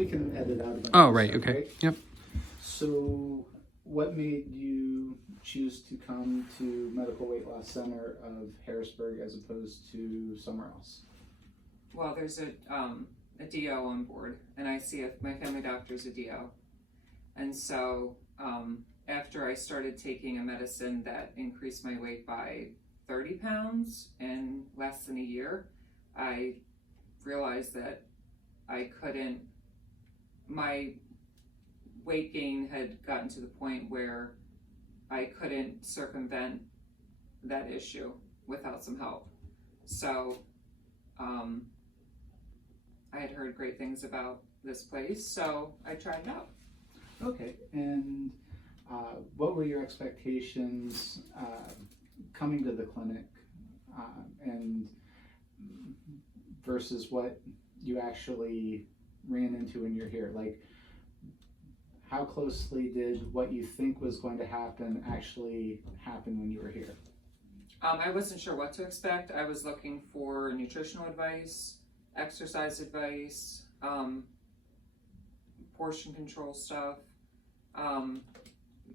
We can edit out a bunch Oh, of right. stuff, Okay. right? Yep. So, what made you choose to come to Medical Weight Loss Center of Harrisburg as opposed to somewhere else? Well, there's a DO on board, and I see if my family doctor's a DO. And so after I started taking a medicine that increased my weight by 30 pounds in less than a year, I realized that my weight gain had gotten to the point where I couldn't circumvent that issue without some help. So I had heard great things about this place, so I tried it out. Okay, and what were your expectations coming to the clinic and versus what you actually ran into when you're here? Like, how closely did what you think was going to happen actually happen when you were here? I wasn't sure what to expect. I was looking for nutritional advice, exercise advice, portion control stuff,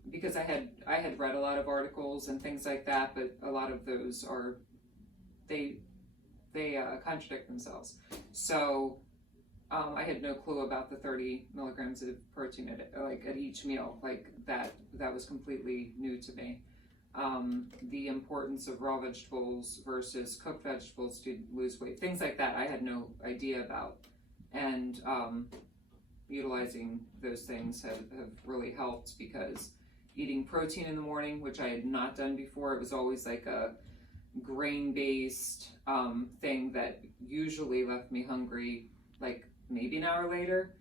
because I had read a lot of articles and things like that, but a lot of those are they contradict themselves. So I had no clue about the 30 milligrams of protein at each meal. Like that was completely new to me. The importance of raw vegetables versus cooked vegetables to lose weight, things like that I had no idea about. And utilizing those things have really helped, because eating protein in the morning, which I had not done before, it was always like a grain-based thing that usually left me hungry like maybe an hour later.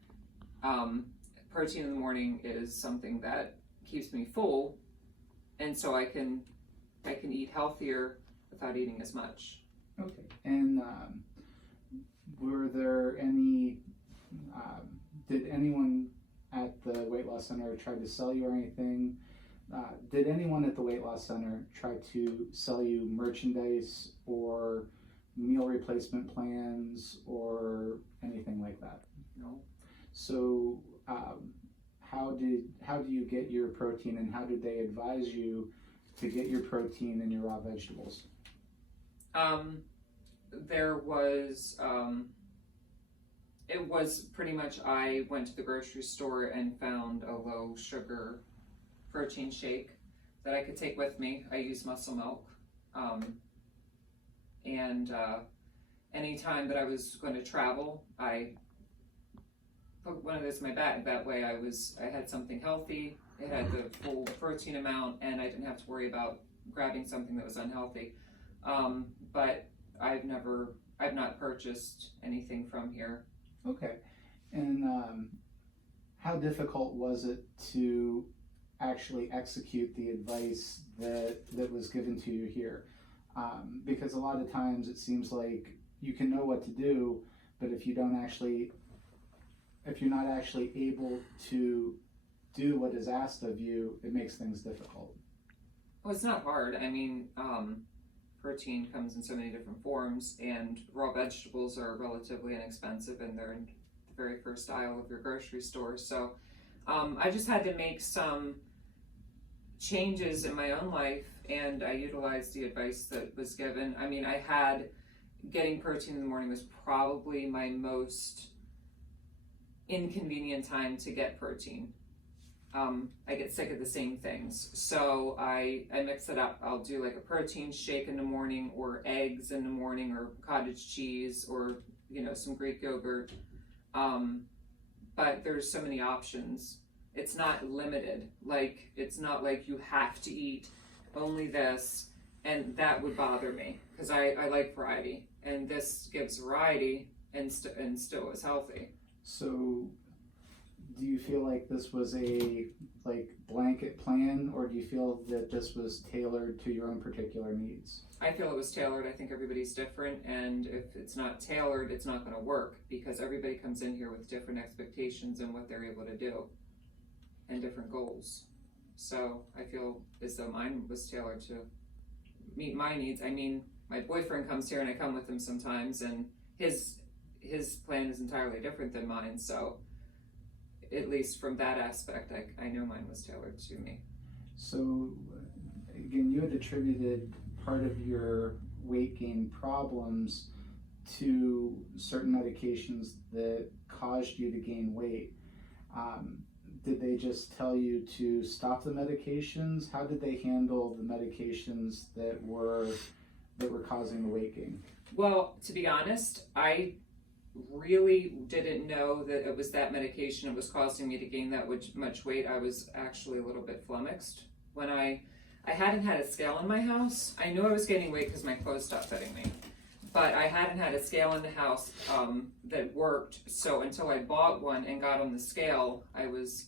Protein in the morning is something that keeps me full, and so I can eat healthier without eating as much. Okay, and were there any, did anyone at the Weight Loss Center try to sell you or anything? Did anyone at the Weight Loss Center try to sell you merchandise or meal replacement plans or anything like that? No. So how do you get your protein, and how did they advise you to get your protein and your raw vegetables? There was it was pretty much, I went to the grocery store and found a low sugar protein shake that I could take with me. I use Muscle Milk, and anytime that I was going to travel, I put one of those in my bag. That way I had something healthy, it had the full protein amount, and I didn't have to worry about grabbing something that was unhealthy. But I've not purchased anything from here. Okay, and how difficult was it to actually execute the advice that was given to you here? Because a lot of times it seems like you can know what to do, but if you're not actually able to do what is asked of you, it makes things difficult. Well, it's not hard. I mean, protein comes in so many different forms, and raw vegetables are relatively inexpensive, and they're in the very first aisle of your grocery store. So I just had to make some changes in my own life, and I utilized the advice that was given. I mean, getting protein in the morning was probably my most inconvenient time to get protein. I get sick of the same things, so I mix it up. I'll do like a protein shake in the morning, or eggs in the morning, or cottage cheese, or some Greek yogurt. But there's so many options. It's not limited. Like, it's not like you have to eat only this, and that would bother me, because I like variety, and this gives variety and still is healthy. So do you feel like this was a blanket plan, or do you feel that this was tailored to your own particular needs? I feel it was tailored. I think everybody's different, and if it's not tailored, it's not going to work, because everybody comes in here with different expectations and what they're able to do and different goals. So I feel as though mine was tailored to meet my needs. I mean, my boyfriend comes here and I come with him sometimes, and his plan is entirely different than mine. So at least from that aspect, I know mine was tailored to me. So, again, you had attributed part of your weight gain problems to certain medications that caused you to gain weight. Did they just tell you to stop the medications? How did they handle the medications that were causing the weight gain? Well, to be honest, I really didn't know that it was that medication that was causing me to gain that much weight. I was actually a little bit flummoxed when I hadn't had a scale in my house. I knew I was gaining weight because my clothes stopped fitting me, but I hadn't had a scale in the house that worked. So until I bought one and got on the scale, I was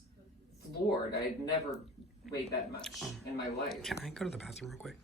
floored. I had never weighed that much in my life. Can I go to the bathroom real quick?